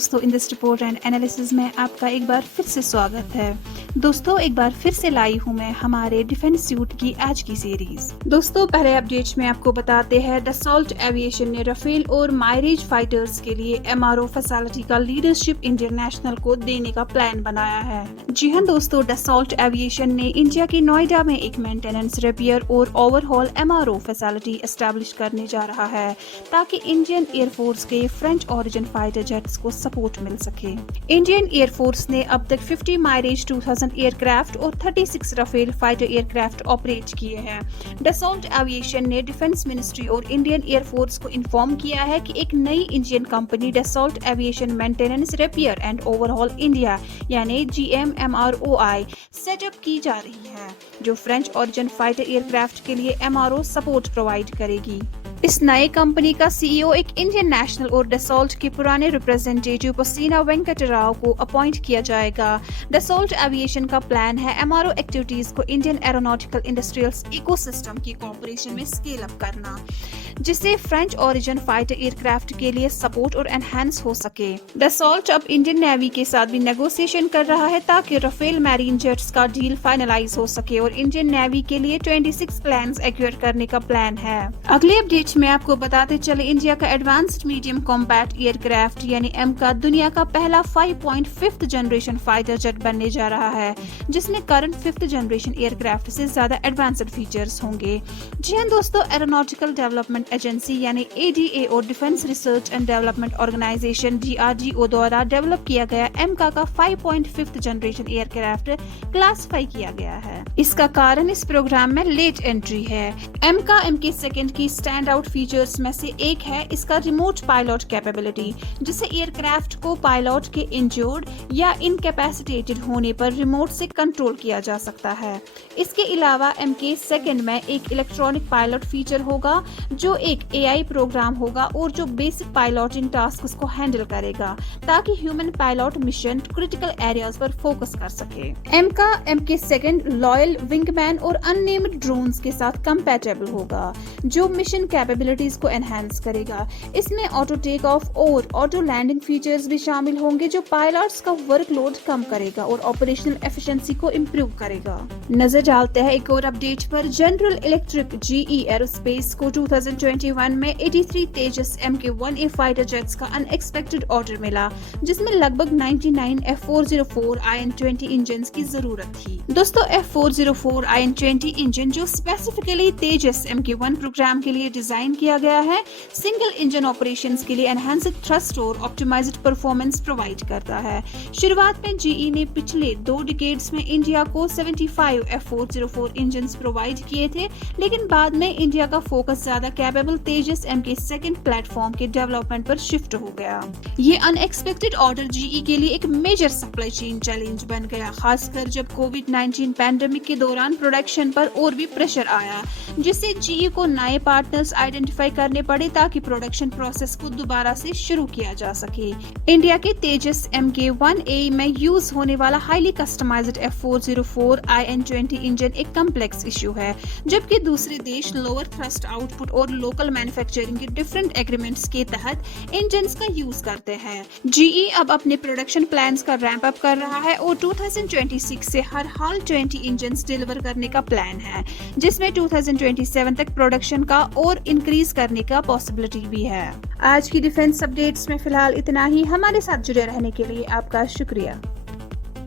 दोस्तों, in this report and analysis में आपका एक बार फिर से स्वागत है। दोस्तों, एक बार फिर से लाई हूँ मैं हमारे डिफेंस सूट की आज की सीरीज। दोस्तों, पहले अपडेट्स में आपको बताते हैं डसॉल्ट एविएशन ने राफेल और मायरेज फाइटर्स के लिए एमआरओ फैसिलिटी का लीडरशिप इंडियन नेशनल को देने का प्लान बनाया है। जी हाँ दोस्तों, डसॉल्ट एविएशन ने इंडिया के नोएडा में एक मेंटेनेंस, रिपेयर और ओवरहॉल एमआरओ फैसिलिटी एस्टेब्लिश करने जा रहा है ताकि इंडियन एयरफोर्स के फ्रेंच ओरिजिन फाइटर जेट्स को सपोर्ट मिल सके। इंडियन एयरफोर्स ने अब तक 50 मायरेज 2000 एयरक्राफ्ट और 36 राफेल फाइटर एयरक्राफ्ट ऑपरेट किए हैं। डसॉल्ट एविएशन ने डिफेंस मिनिस्ट्री और इंडियन एयरफोर्स को इन्फॉर्म किया है कि एक नई Indian company Dassault aviation maintenance, repair and overhaul India यानी GMMROI सेटअप की जा रही है, जो फ्रेंच ओरिजिन फाइटर एयरक्राफ्ट के लिए एमआरओ सपोर्ट प्रोवाइड करेगी। इस नए कंपनी का सीईओ एक इंडियन नेशनल और डसॉल्ट के पुराने रिप्रेजेंटेटिव पसीना वेंकट राव को अपॉइंट किया जाएगा। डसॉल्ट एविएशन का प्लान है एमआरओ एक्टिविटीज को इंडियन एरोनॉटिकल इंडस्ट्रियल इकोसिस्टम की कोऑपरेशन में स्केल अप करना, जिससे फ्रेंच ओरिजिन फाइटर एयरक्राफ्ट के लिए सपोर्ट और एनहांस हो सके। डसॉल्ट अब इंडियन नेवी के साथ भी नेगोशिएशन कर रहा है ताकि राफेल मैरीन जेट्स का डील फाइनलाइज हो सके और इंडियन नेवी के लिए 26 प्लान्स एक्वायर करने का प्लान है। अगले अपडेट में आपको बताते चले, इंडिया का एडवांस्ड मीडियम कॉम्बैट एयरक्राफ्ट यानी एमका दुनिया का पहला 5.5th जनरेशन फाइटर जेट बनने जा रहा है, जिसमें करंट 5th जनरेशन एयरक्राफ्ट से ज्यादा एडवांस्ड फीचर्स होंगे। जी हां दोस्तों, एरोनॉटिकल डेवलपमेंट एजेंसी यानी ADA और Defence Research and Development Organisation DRDO द्वारा डेवलप किया गया एमका का 5.5th जनरेशन एयरक्राफ्ट क्लासिफाई किया गया है। इसका कारण इस प्रोग्राम में लेट एंट्री है। एमका MK सेकंड की स्टैंड आउट फीचर्स में से एक है इसका रिमोट पायलट कैपेबिलिटी, जिसे एयरक्राफ्ट को पायलट के इंजर्ड या इनकैपेसिटेटेड होने पर रिमोट से कंट्रोल किया जा सकता है। इसके अलावा MK सेकंड में एक इलेक्ट्रॉनिक पायलट फीचर होगा, जो एक AI प्रोग्राम होगा और जो बेसिक पायलटिंग टास्क्स को हैंडल करेगा ताकि human pilot mission critical areas पर फोकस कर सके। MK सेकंड लॉयल विंगमैन और अननेम्ड ड्रोन्स के साथ कंपैटिबल होगा, जो मिशन कैपेबिलिटीज को एनहांस करेगा। इसमें ऑटो टेक ऑफ और ऑटो लैंडिंग फीचर्स भी शामिल होंगे, जो पायलट्स का वर्कलोड कम करेगा और ऑपरेशनल एफिशिएंसी को इम्प्रूव करेगा। नजर डालते हैं एक और अपडेट पर। जनरल इलेक्ट्रिक GE एरोस्पेस को 2021 में 83 तेजस MK-1A फाइटर जेट्स का अनएक्सपेक्टेड ऑर्डर मिला, जिसमें लगभग 99 F404 IN-20 इंजन की जरूरत थी। दोस्तों, F404 IN-20 इंजन, जो स्पेसिफिकली तेजस MK-1 प्रोग्राम के लिए डिजाइन किया गया है, सिंगल इंजन ऑपरेशंस के लिए एनहांस्ड थ्रस्ट और ऑप्टिमाइज्ड परफॉर्मेंस प्रोवाइड करता है। शुरुआत में GE ने पिछले 2 डिकेड्स में इंडिया को 75 F404 इंजन्स प्रोवाइड किए थे, लेकिन बाद में इंडिया का फोकस ज्यादा कैपेबल तेजस MK सेकंड प्लेटफॉर्म के डेवलपमेंट पर शिफ्ट हो गया। ये अनएक्सपेक्टेड ऑर्डर GE के लिए एक मेजर सप्लाई चेन चैलेंज बन गया, खासकर जब कोविड-19 पैंडेमिक के दौरान प्रोडक्शन पर और भी प्रेशर आया, जिससे GE को नए पार्टनर्स आइडेंटिफाई करने पड़े ताकि प्रोडक्शन प्रोसेस को दोबारा से शुरू किया जा सके। इंडिया के तेजस MK-1A में यूज होने वाला highly customised F404 IN-20 engine एक कम्प्लेक्स इश्यू है, जबकि दूसरे देश लोअर थ्रस्ट आउटपुट और लोकल मैन्युफैक्चरिंग के डिफरेंट एग्रीमेंट्स के तहत इंजन्स का यूज करते हैं। GE अब अपने प्रोडक्शन प्लान्स का रैंप अप कर रहा है और 2026 से हर हाल 20 इंजन्स डिलीवर करने का प्लान है, जिसमें 2027 तक प्रोडक्शन का और इंक्रीज करने का पॉसिबिलिटी भी है। आज की डिफेंस अपडेट्स में फिलहाल इतना ही। हमारे साथ जुड़े रहने के लिए आपका शुक्रिया।